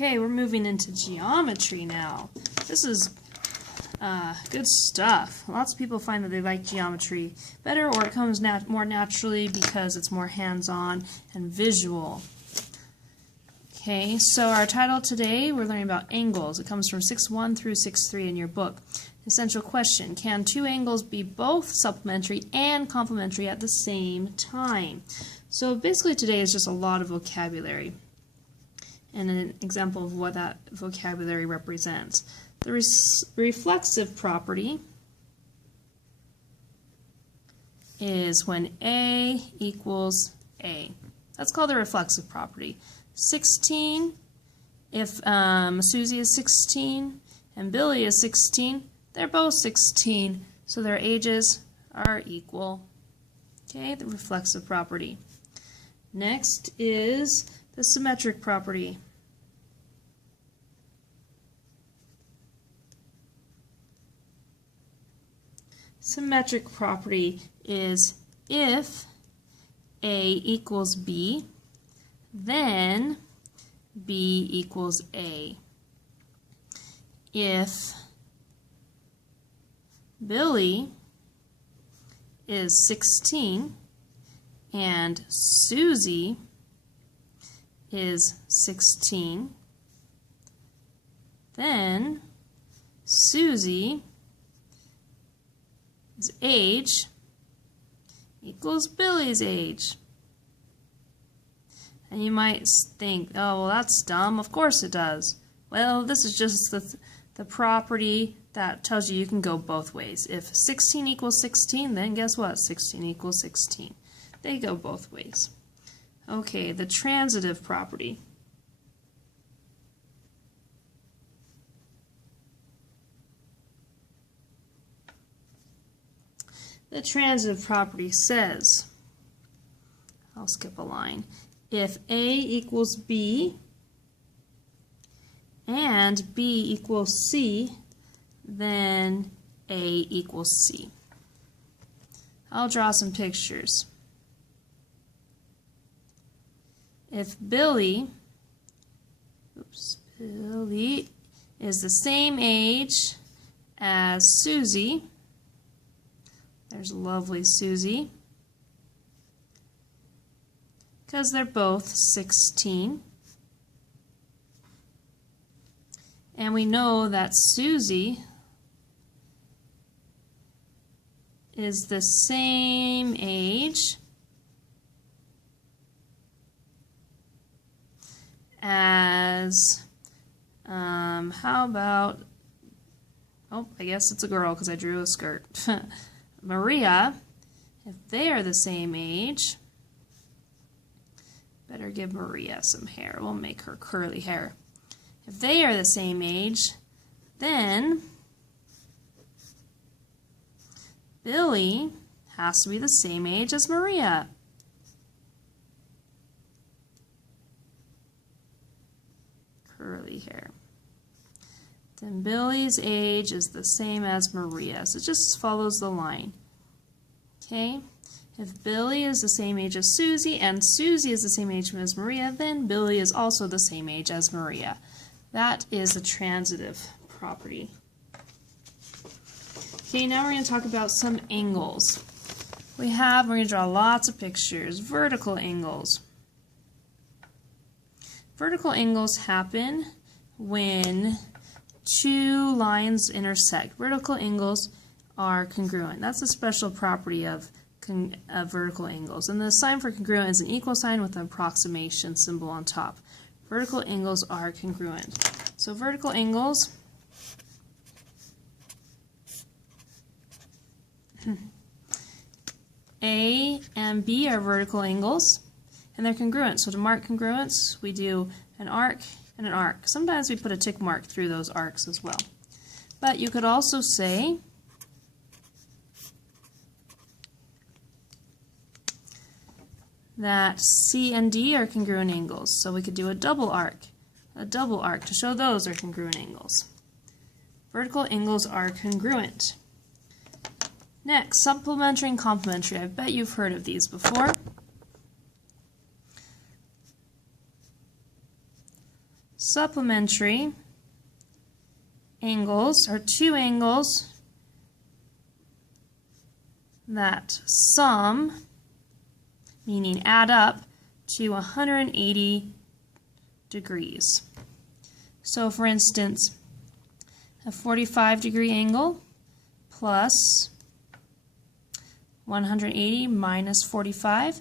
Okay, we're moving into geometry now. This is good stuff. Lots of people find that they like geometry better, or it comes more naturally because it's more hands-on and visual. Okay, so our title today, we're learning about angles. It comes from 6.1 through 6.3 in your book. Essential question: can two angles be both supplementary and complementary at the same time? So basically today is just a lot of vocabulary and an example of what that vocabulary represents. The reflexive property is when A equals A. That's called the reflexive property. 16, if Susie is 16 and Billy is 16, they're both 16, so their ages are equal. Okay, the reflexive property. Next is the symmetric property. Symmetric property is if A equals B, then B equals A. If Billy is 16 and Susie is 16, then Susie's age equals Billy's age. And you might think, oh, well, that's dumb. Of course it does. Well, this is just the property that tells you can go both ways. If 16 equals 16, then guess what? 16 equals 16. They go both ways. Okay, the transitive property. The transitive property says, I'll skip a line, if A equals B and B equals C, then A equals C. I'll draw some pictures. If Billy is the same age as Susie, there's lovely Susie, because they're both 16. And we know that Susie is the same age as, how about, oh, I guess it's a girl because I drew a skirt. Maria, if they are the same age, better give Maria some hair. We'll make her curly hair. If they are the same age, then Billy has to be the same age as Maria. Curly hair. Then Billy's age is the same as Maria. So it just follows the line. Okay? If Billy is the same age as Susie and Susie is the same age as Maria, then Billy is also the same age as Maria. That is a transitive property. Okay, now we're going to talk about some angles. We're going to draw lots of pictures. Vertical angles. Vertical angles happen when two lines intersect. Vertical angles are congruent. That's a special property of vertical angles. And the sign for congruent is an equal sign with an approximation symbol on top. Vertical angles are congruent. So vertical angles A and B are vertical angles, and they're congruent. So to mark congruence, we do an arc and an arc. Sometimes we put a tick mark through those arcs as well. But you could also say that C and D are congruent angles. So we could do a double arc to show those are congruent angles. Vertical angles are congruent. Next, supplementary and complementary. I bet you've heard of these before. supplementary angles are two angles that sum, meaning add up, to 180 degrees. So for instance, a 45-degree angle plus 180 minus 45,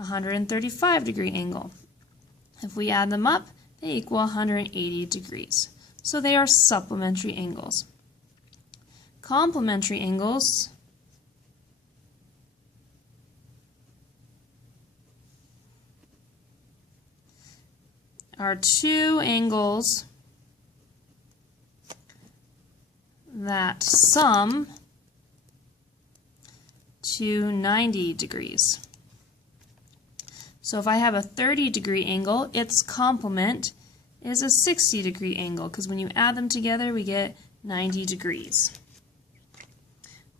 135-degree angle. If we add them up, they equal 180 degrees. So they are supplementary angles. Complementary angles are two angles that sum to 90 degrees. So if I have a 30-degree angle, its complement is a 60-degree angle, because when you add them together, we get 90 degrees.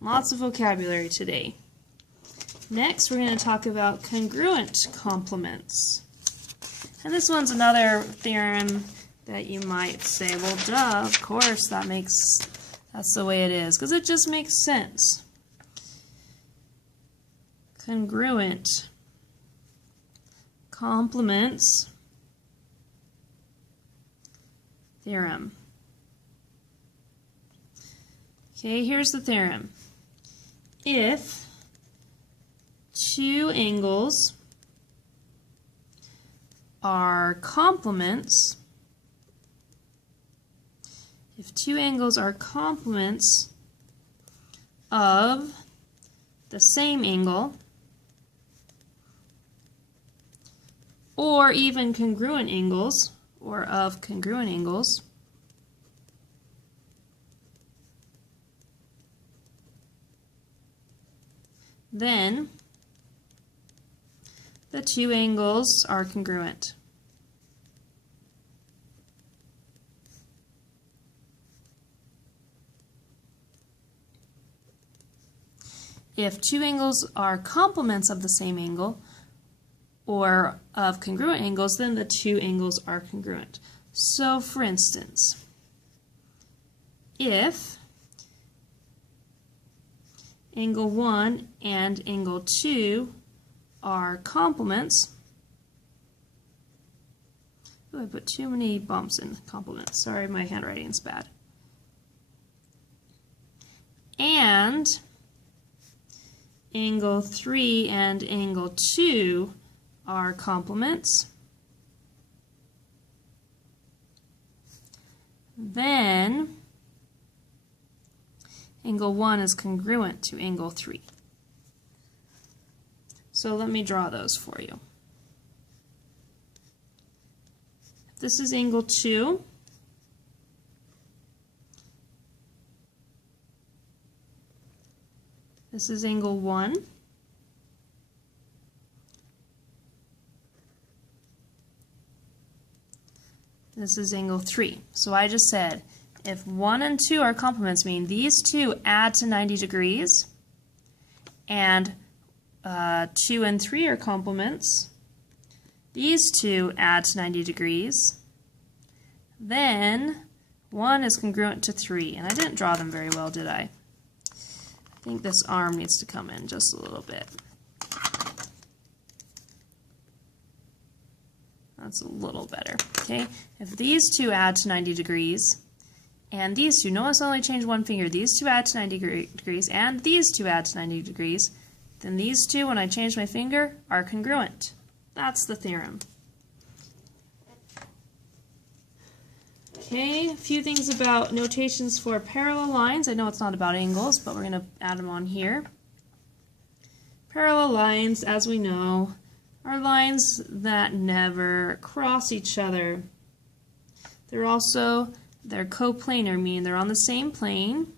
Lots of vocabulary today. Next, we're going to talk about congruent complements. And this one's another theorem that you might say, well, duh, of course, that's the way it is, because it just makes sense. Congruent complements theorem. Okay, here's the theorem. If two angles are complements, of the same angle, or even congruent angles, or of congruent angles, then the two angles are congruent. If two angles are complements of the same angle, or of congruent angles, then the two angles are congruent. So, for instance, if angle 1 and angle 2 are complements, I put too many bumps in complements. Sorry, my handwriting's bad. And angle 3 and angle 2 are complements, then angle 1 is congruent to angle 3. So let me draw those for you. This is angle 2. This is angle 1. This is angle 3. So I just said, if 1 and 2 are complements, meaning these two add to 90 degrees, and 2 and 3 are complements, these two add to 90 degrees, then 1 is congruent to 3. And I didn't draw them very well, did I? I think this arm needs to come in just a little bit. That's a little better. Okay, if these two add to 90 degrees, and these two, notice I only changed one finger, these two add to 90 degrees, and these two add to 90 degrees, then these two, when I change my finger, are congruent. That's the theorem. Okay, a few things about notations for parallel lines. I know it's not about angles, but we're going to add them on here. Parallel lines, as we know, are lines that never cross each other. They're coplanar, meaning they're on the same plane.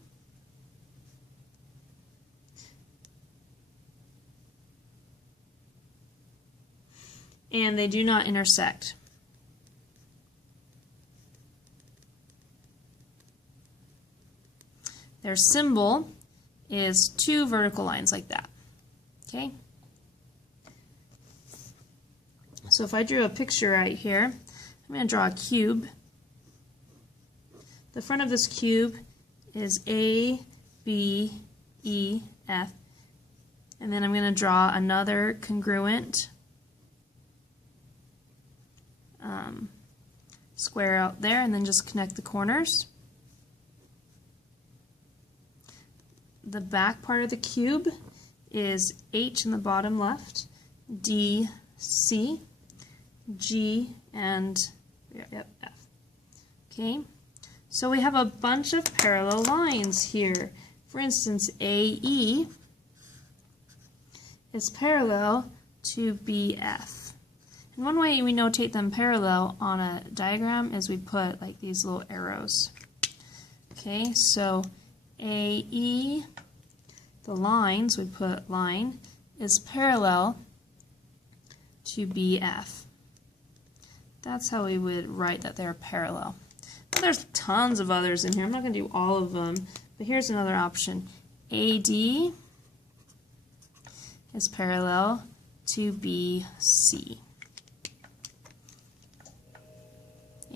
And they do not intersect. Their symbol is two vertical lines like that. Okay? So if I drew a picture right here I'm going to draw a cube. The front of this cube is A, B, E, F. And then I'm going to draw another congruent square out there, and then just connect the corners. The back part of the cube is H in the bottom left, D, C, G, and F. Okay, so we have a bunch of parallel lines here. For instance, AE is parallel to BF. And one way we notate them parallel on a diagram is we put like these little arrows. Okay, so AE, the lines, we put line, is parallel to BF. That's how we would write that they're parallel. Now, there's tons of others in here. I'm not going to do all of them, but here's another option. AD is parallel to BC.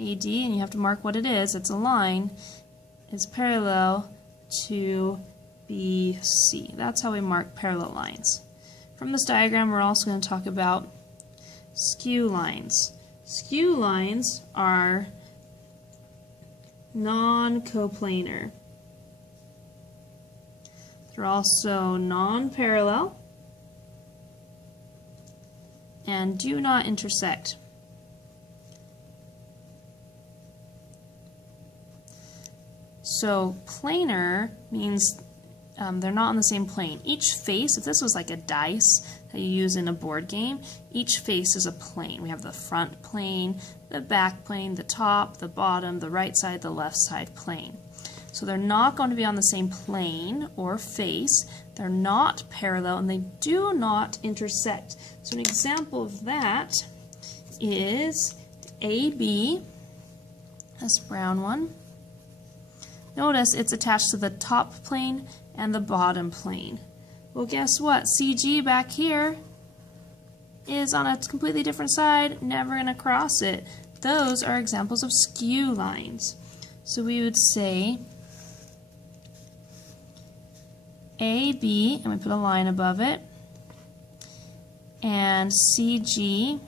AD, and you have to mark what it is, it's a line, is parallel to BC. That's how we mark parallel lines. From this diagram, we're also going to talk about skew lines. Skew lines are non-coplanar. They're also non-parallel and do not intersect. So planar means they're not on the same plane. Each face, if this was like a dice that you use in a board game, each face is a plane. We have the front plane, the back plane, the top, the bottom, the right side, the left side plane. So they're not going to be on the same plane or face. They're not parallel, and they do not intersect. So an example of that is AB, this brown one. Notice it's attached to the top plane and the bottom plane. Well, guess what? CG back here is on a completely different side, never going to cross it. Those are examples of skew lines. So we would say AB, and we put a line above it, and CG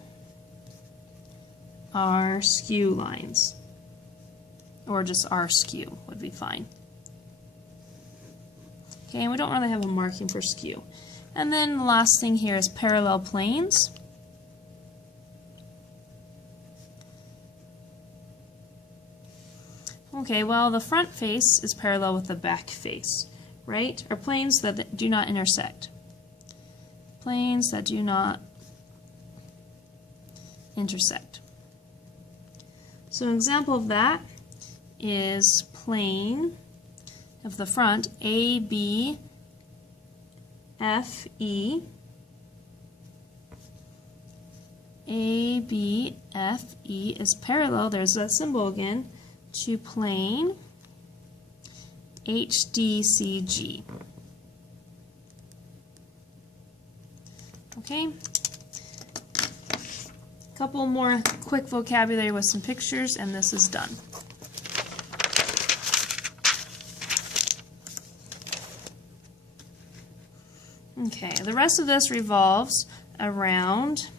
are skew lines. Or just R skew would be fine. Okay, and we don't really have a marking for skew. And then the last thing here is parallel planes. Okay, well, the front face is parallel with the back face, right? Or planes that do not intersect. Planes that do not intersect. So an example of that is plane of the front AB, FE, AB, FE is parallel, there's that symbol again, to plane HDCG. Okay, a couple more quick vocabulary with some pictures, and this is done. Okay, the rest of this revolves around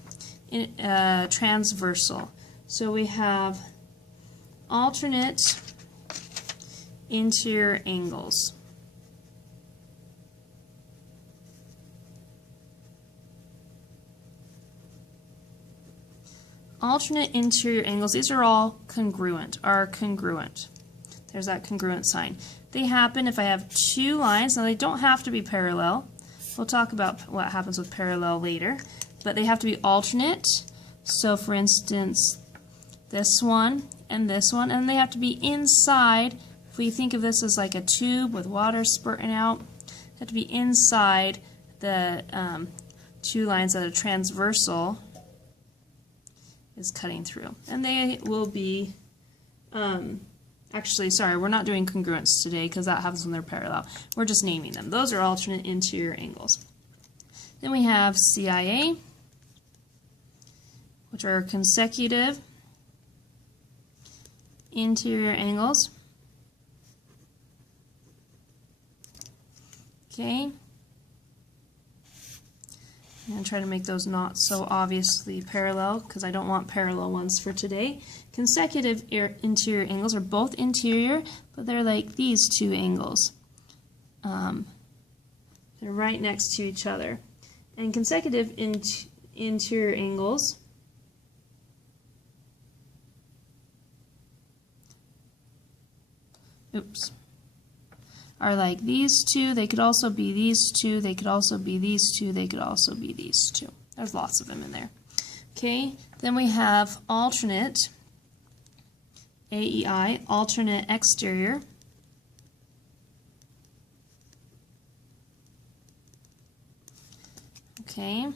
transversal. So we have alternate interior angles. Alternate interior angles, these are all congruent, There's that congruent sign. They happen if I have two lines. Now they don't have to be parallel. We'll talk about what happens with parallel later, but they have to be alternate. So for instance, this one, and they have to be inside. If we think of this as like a tube with water spurting out, they have to be inside the two lines that are transversal is cutting through. And they will be, actually, sorry, we're not doing congruence today because that happens when they're parallel. We're just naming them. Those are alternate interior angles. Then we have CIA, which are consecutive interior angles. Okay. I'm going to try to make those not so obviously parallel because I don't want parallel ones for today. Consecutive interior angles are both interior, but they're like these two angles. They're right next to each other. And consecutive interior angles are like these two. They could also be these two. They could also be these two. They could also be these two. There's lots of them in there. Okay, then we have alternate, AEI, alternate exterior. Okay,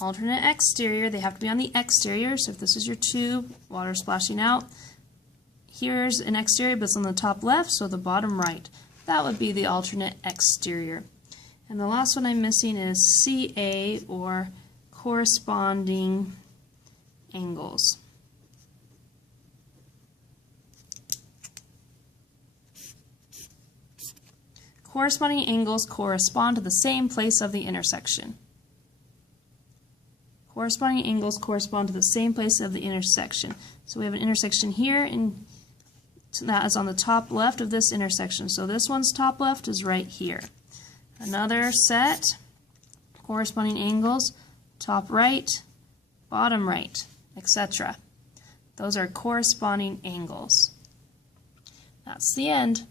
alternate exterior, they have to be on the exterior, so if this is your tube, water splashing out, here's an exterior, but it's on the top left, so the bottom right. That would be the alternate exterior. And the last one I'm missing is CA, or corresponding angles. Corresponding angles correspond to the same place of the intersection. Corresponding angles correspond to the same place of the intersection. So we have an intersection here, and that is on the top left of this intersection. So this one's top left is right here. Another set, corresponding angles, top right, bottom right, etc. Those are corresponding angles. That's the end.